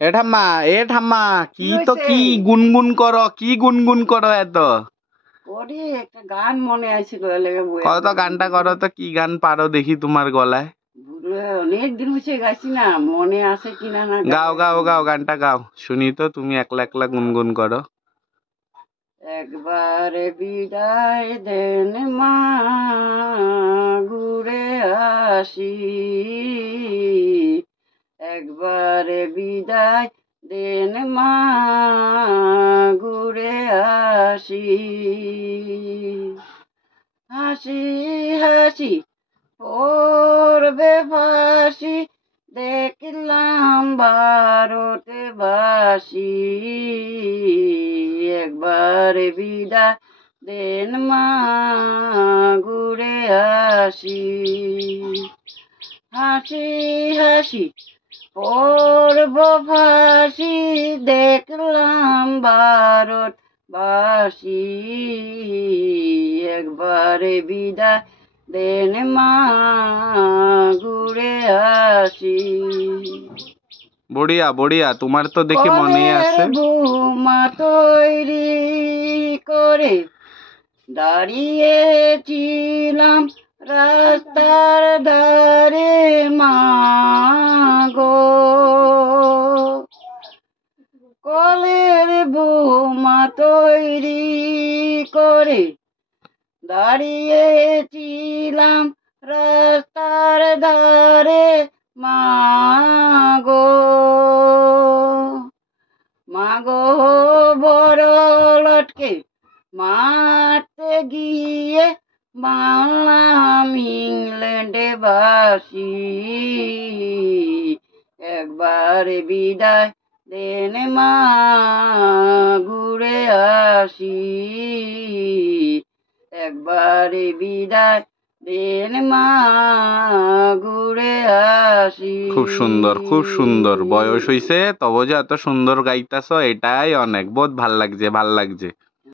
এ ঠাম্মা কি কি তো হয়েছে? কি গুনগুন করো এত? ওরে একটা গান মনে আইছিল লেগে বইয়া করো তো বইয়া গানটা, করো তো, কি গান পারো দেখি তোমার গলায়। অনেক দিন হয়েছে গাইছি না, মনে আছে কিনা না গাও গায়ে গাও এখন। গাও গানটা গাও, শুনি তো, তুমি একলা একলা গুনগুন করো। একবার বিদায় দেন মা, ঘুরে আসি। একবার বিদায় দেন মা, ঘুরে আসি। হাসি হাসি পড়বে ফাঁসি, দেখলাম ভারতে বাসি। একবার বিদায় দেন মা, ঘুরে আসি। হাসি হাসি পড়ব ফাঁসি, দেখলাম ভারত বাসি। একবারে বিদায় দেন মা, ঘুরে আসি। বড়িয়া বড়িয়া, তোমার তো দেখি মনেই কলের আছে। বৌমা তৈরি করে দাঁড়িয়েছিলাম রাস্তার ধারে মা গো। কলের বৌমা তৈরি করে দাঁড়িয়েছিলাম রাস্তার ধারে মা গো। মা গো বড় লটকে মারতে গিয়ে বাংলাম ইংল্যান্ডে বাসি। একবার বিদায় দেন মা, ঘুরে আসি। একবার বিদায় দেন মা, ঘুরে আসি। খুব সুন্দর, খুব সুন্দর, বয়স হইছে তবে যে এত সুন্দর গাইতাছ, এটাই অনেক, বহুত ভাল লাগছে, ভাল লাগছে।